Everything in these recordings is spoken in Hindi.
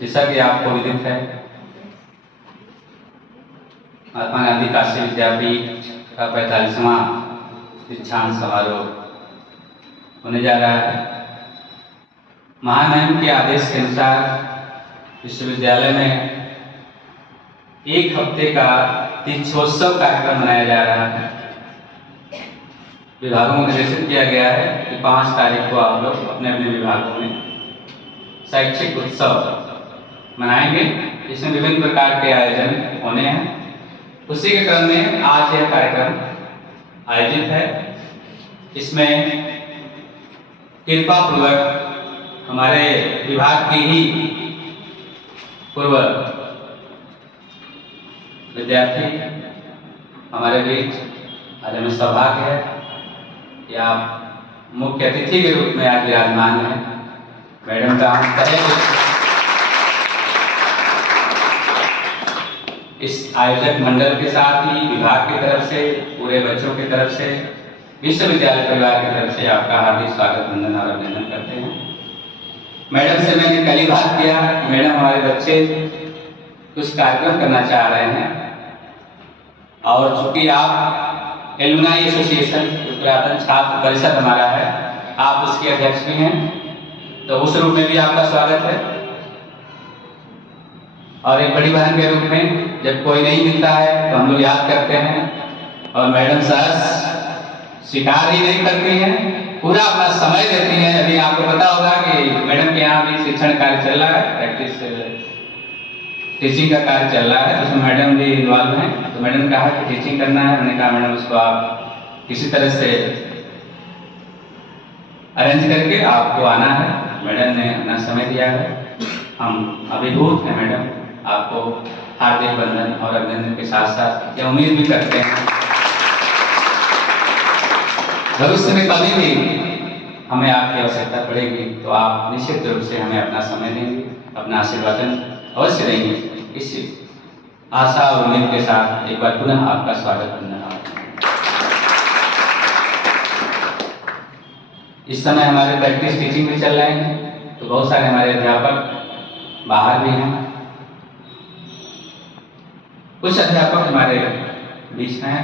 जैसा कि आपको विदित है, महात्मा गांधी काशी विद्यापीठ का 45वां दीक्षांत समारोह होने जा रहा है। महामहिम के आदेश के अनुसार विश्वविद्यालय में एक हफ्ते का दीक्षोत्सव कार्यक्रम मनाया जा रहा है। विभागों को निर्देशित किया गया है कि 5 तारीख को आप लोग अपने अपने विभागों में शैक्षिक उत्सव मनाएंगे, जिसमें विभिन्न प्रकार के आयोजन होने हैं। उसी के क्रम में आज यह कार्यक्रम आयोजित है। इसमें कृपा पूर्वक हमारे विभाग की ही पूर्व विद्यार्थी हमारे बीच आज हमें सौभाग्य है कि आप मुख्य अतिथि के रूप में आज विराजमान हैं। मैडम का हम कहेंगे इस आयोजक मंडल के साथ ही विभाग की तरफ से, पूरे बच्चों की तरफ से, विश्वविद्यालय परिवार की तरफ से आपका हार्दिक स्वागत, वंदन और अभिनंदन करते हैं। मैडम से मैंने कल ही बात किया कि मैडम हमारे बच्चे कुछ कार्यक्रम करना चाह रहे हैं और चूंकि आप एलुमनाई एसोसिएशन जो पुरातन छात्र परिषद हमारा है, आप उसके अध्यक्ष भी हैं, तो उस रूप में भी आपका स्वागत है। और एक बड़ी बहन के रूप में जब कोई नहीं मिलता है तो हम लोग याद करते हैं और मैडम सहज स्वीकार ही नहीं करती हैं, पूरा अपना समय देती हैं। अभी आपको पता होगा कि मैडम के यहाँ भी शिक्षण कार्य चल रहा है, प्रैक्टिस टीचिंग का कार्य चल रहा है, उसमें मैडम भी इन्वॉल्व हैं। तो मैडम ने कहा कि टीचिंग करना है, मैंने कहा मैडम उसको आप किसी तरह से अरेंज करके आपको आना है। मैडम ने अपना समय दिया है, हम अभिभूत हैं। मैडम आपको हार्दिक वंदन और अभिनंदन के साथ साथ ये उम्मीद भी करते हैं भविष्य में कभी भी हमें आपकी आवश्यकता पड़ेगी तो आप निश्चित रूप से हमें अपना समय देंगे, अपना आशीर्वाद अवश्य देंगे। इस आशा और उम्मीद के साथ एक बार पुनः आपका स्वागत, वंदन। इस समय हमारे प्रैक्टिस टीचिंग भी चल रहे हैं, तो बहुत सारे हमारे अध्यापक बाहर भी हैं। कुछ अध्यापक हमारे बीच हैं,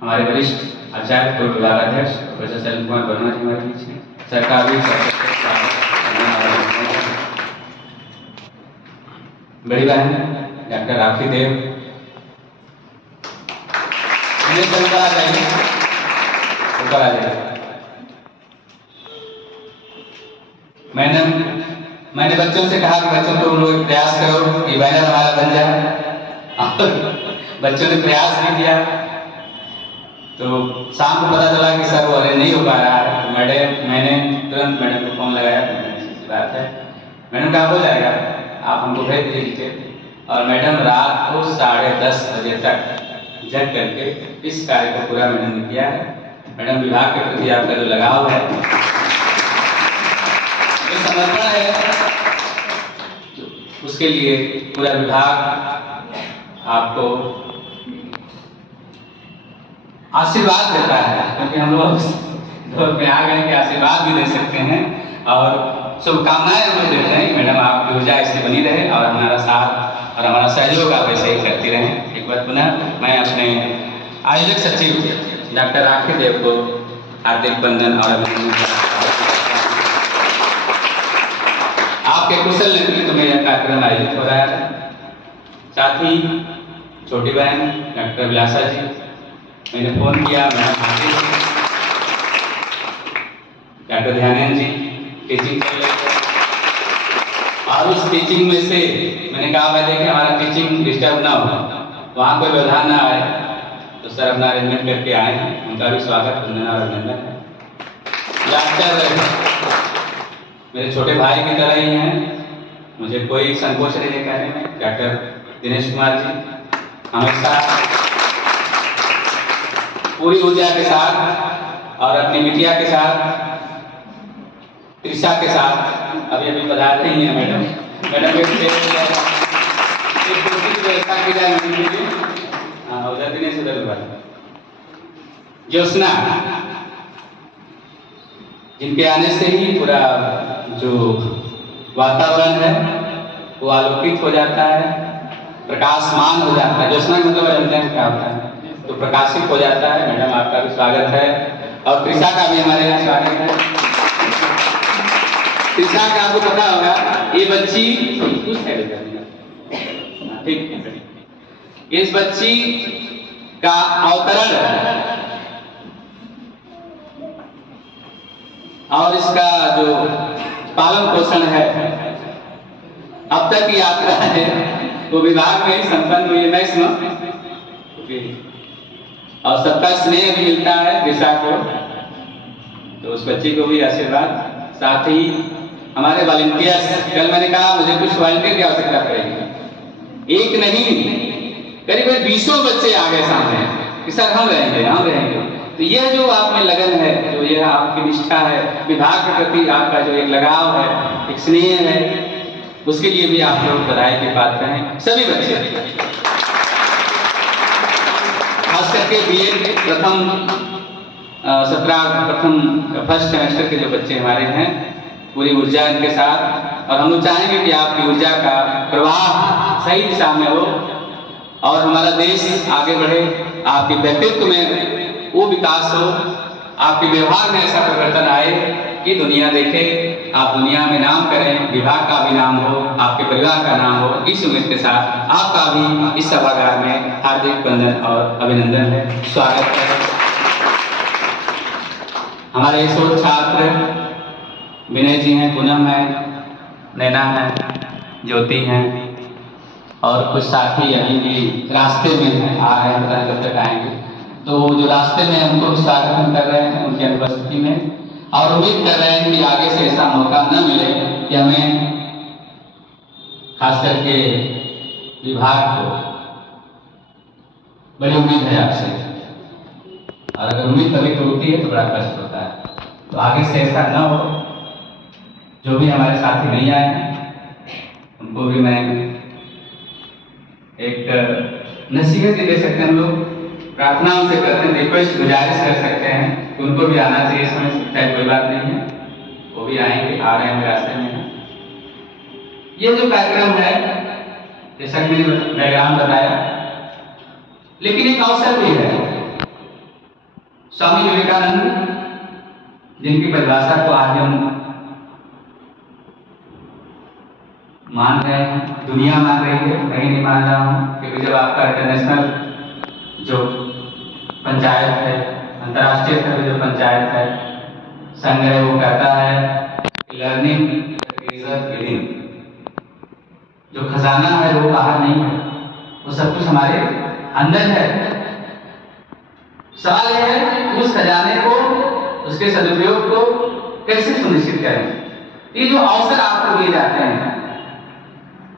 हमारे वरिष्ठ आचार्य पूर्व विभागाध्यक्ष प्रोफेसर सलीम कुमार वर्मा जी हमारे बीच हैं। सरकार भी बड़ी बहन डॉक्टर राखी देव, ऊपर आ जाइए। मैंने बच्चों से कहा कि बच्चों तुम लोग प्रयास करो कि बैनर हमारा बन जाए, और बच्चों ने प्रयास भी किया। तो शाम को पता चला कि सर वो अरेंज नहीं हो पा रहा है, तो मैंने तुरंत मैडम को फोन लगाया। ऐसी बात है, मैडम कहा हो जाएगा, आप हमको भेज दीजिए। और मैडम रात को 10:30 बजे तक जग करके इस कार्य को पूरा मैडम ने किया है। मैडम विभाग के प्रति आपका जो लगाव है, जो समर्पण है, उसके लिए पूरा विभाग आपको आशीर्वाद देता है, क्योंकि हम लोग दौर में आ गए कि आशीर्वाद भी दे सकते हैं और शुभकामनाएं हमें देते हैं। मैडम आपकी ऊर्जा ऐसे बनी रहे और हमारा साथ और हमारा सहयोग आप ऐसे ही करती रहें। एक बार पुनः मैं अपने आयोजक सचिव डॉक्टर राखी देव को हार्दिक वंदन और अभिनंदन। आपके कुशल नेतृत्व में यह कार्यक्रम आयोजित हो रहा है। साथ ही छोटी बहन डॉक्टर विलासा जी, मैंने फोन किया, डॉक्टर ध्यानंद जी टीचिंग कर रहे थे और उस टीचिंग में से मैंने कहा मैं देखें हमारा टीचिंग डिस्टर्ब ना हो, वहाँ कोई व्यवधान ना आए, तो सर अपना अरेंजमेंट करके आए हैं। उनका भी स्वागत, वंदन और अभिनंदन है। डॉक्टर मेरे छोटे भाई की तरह ही हैं, मुझे कोई संकोच नहीं है कहने में। डॉक्टर दिनेश कुमार जी हमेशा पूरी ऊर्जा के साथ और अपनी बिटिया के साथ, त्रिषा के साथ अभी पधार रही हैं। मैडम व्यवस्था की जाए सुधर हुआ। ज्योत्सना, जिनके आने से ही पूरा जो वातावरण है वो आलोकित हो जाता है, प्रकाशमान हो जाता है। ज्योत्सना का मतलब जानते हैं क्या होता है? तो प्रकाशित हो जाता है। मैडम आपका भी स्वागत है और त्रिशा का भी हमारे यहाँ स्वागत है। त्रिशा का आपको पता होगा, ये बच्ची ठीक, इस बच्ची का अवतरण और इसका जो पालन पोषण है, अब तक की यात्रा है वो विभाग में ही संपन्न हुई है। और सबका स्नेह भी मिलता है दिशा को, तो उस बच्ची को भी आशीर्वाद। साथ ही हमारे वॉलंटियर्स, कल मैंने कहा मुझे कुछ वॉलंटियर की आवश्यकता पड़ेगी, एक नहीं करीब 20 बच्चे आ गए सामने कि सर हम रहेंगे। तो यह जो आप में लगन है, जो यह आपकी निष्ठा है, विभाग के प्रति आपका जो एक लगाव है, एक स्नेह है, उसके लिए भी आप लोग बधाई के पात्र हैं सभी बच्चे। खास करके बीएड प्रथम फर्स्ट सेमेस्टर के जो बच्चे हमारे हैं, पूरी ऊर्जा इनके साथ, और हम लोग चाहेंगे कि आपकी ऊर्जा का प्रवाह सही दिशा में हो और हमारा देश आगे बढ़े, आपके व्यक्तित्व में वो विकास हो, आपके व्यवहार में ऐसा परिवर्तन आए कि दुनिया देखे, आप दुनिया में नाम करें, विभाग का भी नाम हो, आपके परिवार का नाम हो। इस उम्मीद के साथ आपका भी इस सभागार में हार्दिक वंदन और अभिनंदन है, स्वागत है। हमारे शोध छात्र विनय जी हैं, पूनम है, नैना है, ज्योति हैं और कुछ साथी अभी भी रास्ते में हैं, आ रहे हैं, पता नहीं कब तक आएंगे। तो जो रास्ते में उनको भी स्वागत हम कर रहे हैं उनकी अनुपस्थिति में, और उम्मीद कर रहे हैं कि आगे से ऐसा मौका न मिले कि हमें खास करके विभाग को बड़ी उम्मीद है आपसे, और अगर उम्मीद कभी टूटती है तो बड़ा कष्ट होता है। तो आगे से ऐसा न हो। जो भी हमारे साथी नहीं आए उनको भी मैं एक नसीहत ही दे सकते हैं, हम लोग प्रार्थना उनसे करते हैं, रिक्वेस्ट गुजारिश कर सकते हैं, उनको भी आना चाहिए समय से, कोई बात नहीं है, वो भी आएंगे, आ रहे हैं रास्ते में। ये जो कार्यक्रम है, जैसा कि मैंने बैकग्राउंड बताया, लेकिन एक अवसर भी है। स्वामी विवेकानंद, जिनकी परिभाषा को आज हम मान रहे हैं, दुनिया मान रही है, मैं नहीं मान रहा हूँ, क्योंकि जब आपका इंटरनेशनल जो पंचायत है, अंतर्राष्ट्रीय स्तर पर जो पंचायत है, संघ है, वो कहता है लर्निंग रिजर्व विदिन, जो खजाना है वो बाहर नहीं है, वो सब कुछ हमारे अंदर है। सवाल यह है कि उस खजाने को, उसके सदुपयोग को कैसे सुनिश्चित करें। ये जो अवसर आपको दिए जाते हैं,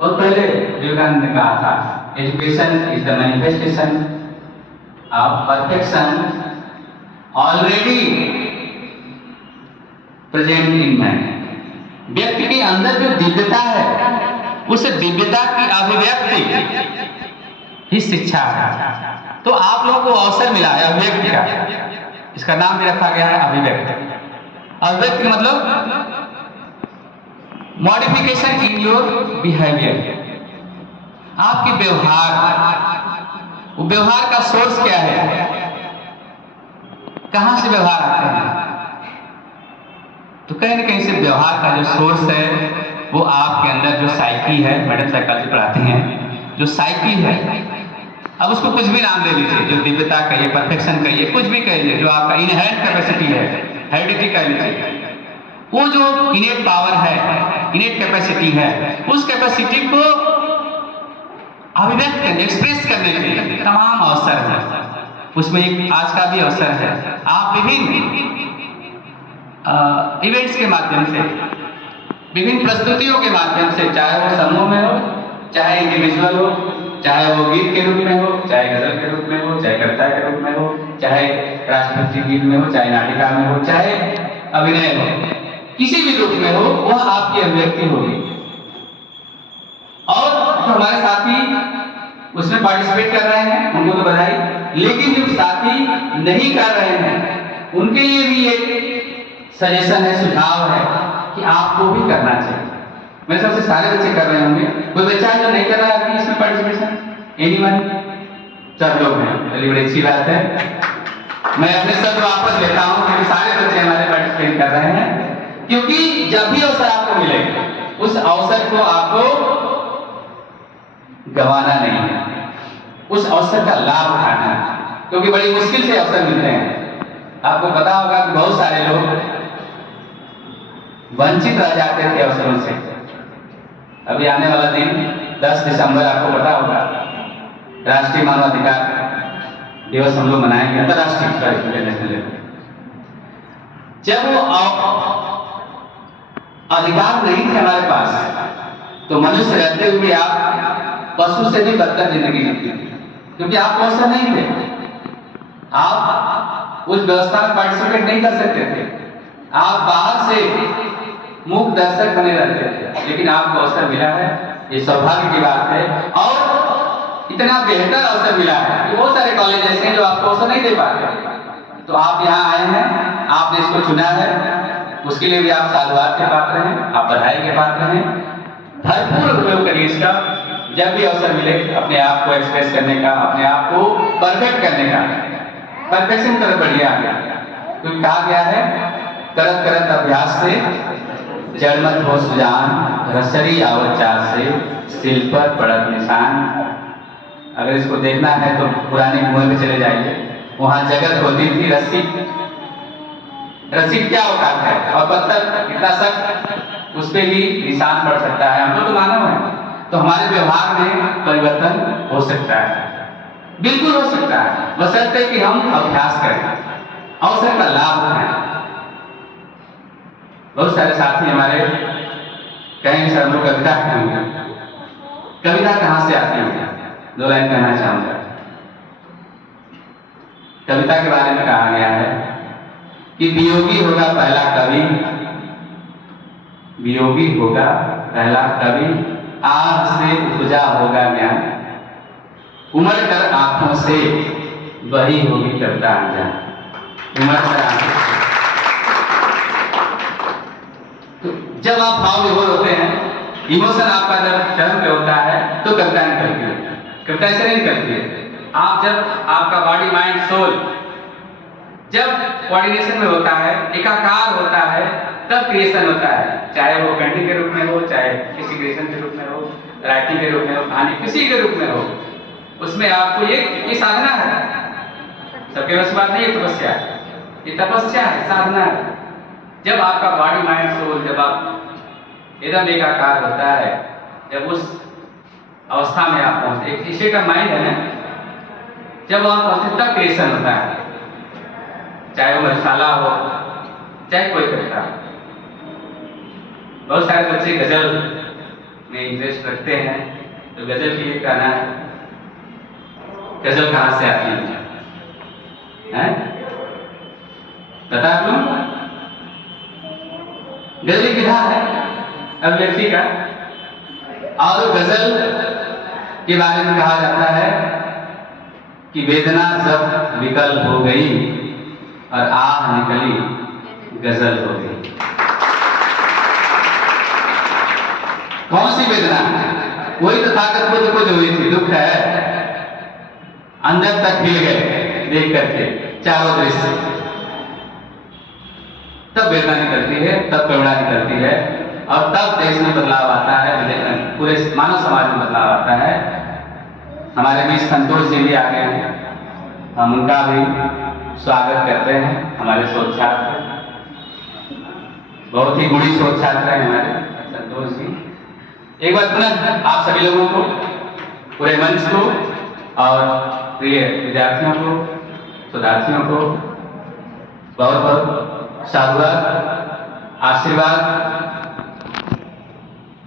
और पहले विवेकानंद ने कहा था, education is the manifestation of perfection already present in man. व्यक्ति के अंदर जो दिव्यता है, उस दिव्यता की अभिव्यक्ति ही शिक्षा है। तो आप लोगों को अवसर मिला है अभिव्यक्ति का, इसका नाम भी रखा गया है अभिव्यक्ति। अभिव्यक्ति मतलब मॉडिफिकेशन इन योर बिहेवियर, आपके व्यवहार। वो व्यवहार का सोर्स क्या है, कहां से व्यवहार आते हैं? तो कहीं ना कहीं से व्यवहार का जो सोर्स है वो आपके अंदर जो साइकी है, मैडम साइकोलॉजी पढ़ाती हैं, जो साइकी है, अब उसको कुछ भी नाम दे लीजिए, जो दिव्यता कहिए, परफेक्शन कहिए, कुछ भी कहिए, जो आपका इनहेरेंट कैपेसिटी है, हेरिडिटी कह लीजिए, वो जो इनेट पावर है, इनेट कैपेसिटी है, उस कैपेसिटी को अभिव्यक्त करने, एक्सप्रेस करने के लिए तमाम अवसर है। उसमें एक आज का भी अवसर है। आप विभिन्न इवेंट्स के माध्यम से, विभिन्न प्रस्तुतियों के माध्यम से, चाहे वो समूह में हो, चाहे इंडिविजुअल हो, चाहे वो गीत के रूप में हो, चाहे गजल के रूप में हो, चाहे कविता के रूप में हो, चाहे राष्ट्रभक्ति गीत में हो, चाहे नाटिका में हो, चाहे अभिनय हो, किसी भी रूप में हो, वह आपकी अभिव्यक्ति होगी। और जो हमारे साथी उसमें पार्टिसिपेट कर रहे हैं उनको तो बधाई, लेकिन जो साथी नहीं कर रहे हैं उनके लिए भी एक सजेशन है, सुझाव है कि आपको भी करना चाहिए। मेरे सबसे सारे बच्चे कर रहे होंगे, कोई बच्चा है जो नहीं कर रहा है इसमें पार्टिसिपेशन? एनीवन? सब लोग हैं, चलिए बड़ी अच्छी बात है। मैं अपने शब्द वापस लेता हूं क्योंकि सारे बच्चे हमारे पार्टिसिपेट कर रहे हैं, क्योंकि जब भी अवसर आपको मिलेगा उस अवसर को आपको गंवाना नहीं है, उस अवसर का लाभ उठाना है, क्योंकि बड़ी मुश्किल से अवसर मिलते हैं। आपको पता होगा कि बहुत सारे लोग वंचित रह जाते थे अवसरों से। अभी आने वाला दिन 10 दिसंबर आपको पता होगा राष्ट्रीय मानवाधिकार दिवस हम लोग मनाएंगे, अंतर्राष्ट्रीय नेशनल लेवल। जब वो अधिकार नहीं थे हमारे पास तो मनुष्य रहते हुए आप पशु से भी बदतर जिंदगी जीते थे, क्योंकि आपको अवसर नहीं थे, आप उस व्यवस्था में पार्टिसिपेट नहीं कर सकते थे, आप बाहर से मूक दर्शक बने रहते थे। लेकिन आपको अवसर मिला है, ये सौभाग्य की बात है, और इतना बेहतर अवसर मिला है कि बहुत सारे कॉलेज ऐसे हैं जो आपको अवसर नहीं दे पाते। तो आप यहाँ आए हैं, आपने इसको चुना है, उसके लिए भी आप साधुवाद के पात्र हैं, आप बधाई के पात्र हैं। भरपूर उपयोग करिए इसका, जब भी अवसर मिले अपने आप को एक्सप्रेस करने का, अपने आप को परफेक्ट करने का, परफेक्शन तरफ बढ़िया आ गया। क्योंकि कहा गया है करत करत अभ्यास से जड़मत हो सुजान, रसरी आवत चार से सिल पर पड़त निशान। अगर इसको देखना है तो पुराने कुएं में चले जाइए, वहां जगत होती थी रस्सी। रस्सी क्या औकात है, और पत्थर इतना सख्त, उस पर भी निशान पड़ सकता है। हम लोग तो मानव हैं, तो हमारे व्यवहार में परिवर्तन हो सकता है, बिल्कुल हो सकता है, बशर्ते कि हम अभ्यास करें, अवसर का लाभ उठाएं। बहुत सारे साथी हमारे कहेंगे सर हम लोग कविता कहेंगे, कविता कहाँ से आती है? 2 लाइन कहना चाहूंगा। कविता के बारे में कहा गया है कि वियोगी होगा पहला कवि, वियोगी होगा पहला कवि, आग से उपजा होगा ज्ञान, उमड़ कर आंखों से वही होगी कविता अनजान। उमड़ कर आंखों से, तो जब आप भाव विभोर होते हैं, इमोशन आपका जब चरम पे होता है तो कविता निकलती है। कविता ऐसे नहीं निकलती है, आप जब आपका बॉडी माइंड सोल जब कोऑर्डिनेशन में होता है, एकाकार होता है, तब क्रिएशन होता है। चाहे वो पेंटिंग के रूप में हो, चाहे किसी क्रिएशन के रूप में हो, राइटिंग के रूप में हो, कहानी किसी के रूप में हो, उसमें आपको ये साधना है। सबके बस बात नहीं है तपस्या, ये तपस्या है, साधना है। जब आपका बॉडी माइंड सोल जब आप एकदम एकाकार होता है, जब उस अवस्था में आप पहुंचते, एक स्टेट ऑफ माइंड है ना, जब आप पहुंचते तब क्रिएशन होता है। चाहे वो मसाला हो, चाहे कोई कविता। बहुत सारे बच्चे गजल में इंटरेस्ट रखते हैं, तो गजल के लिए कहना है, गजल कहाँ से आती है? पता आप लोग? गजल विधा है अभिव्यक्ति का, और गजल के बारे में कहा जाता है कि वेदना जब विकल हो गई और आह निकली गजल हो गई। कौन सी वेदना? वही तो ताकत को जो हुई थी, दुख है, अंदर तक हिल गए देख करके चारों दृश्य, तब वेदना निकलती है, तब करुणा निकलती है, और तब देश में बदलाव आता है, पूरे मानव समाज में बदलाव आता है। हमारे बीच संतोष जी भी आ गए हैं, हम उनका भी स्वागत करते हैं। हमारे शोध छात्र, बहुत ही गुणी शोध छात्र हैं हमारे संतोष जी। एक बार पुनः आप सभी लोगों को, पूरे मंच को और प्रिय विद्यार्थियों को, शोधार्थियों को बहुत बहुत साधुवाद, आशीर्वाद,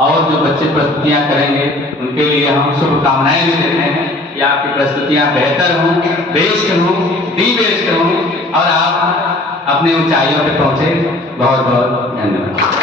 और जो बच्चे प्रस्तुतियां करेंगे उनके लिए हम शुभकामनाएं भी देते हैं कि आपकी प्रस्तुतियां बेहतर हों, बेस्ट हों, दी बेस्ट हों, और आप अपनी ऊंचाइयों पे पहुंचे। बहुत बहुत धन्यवाद।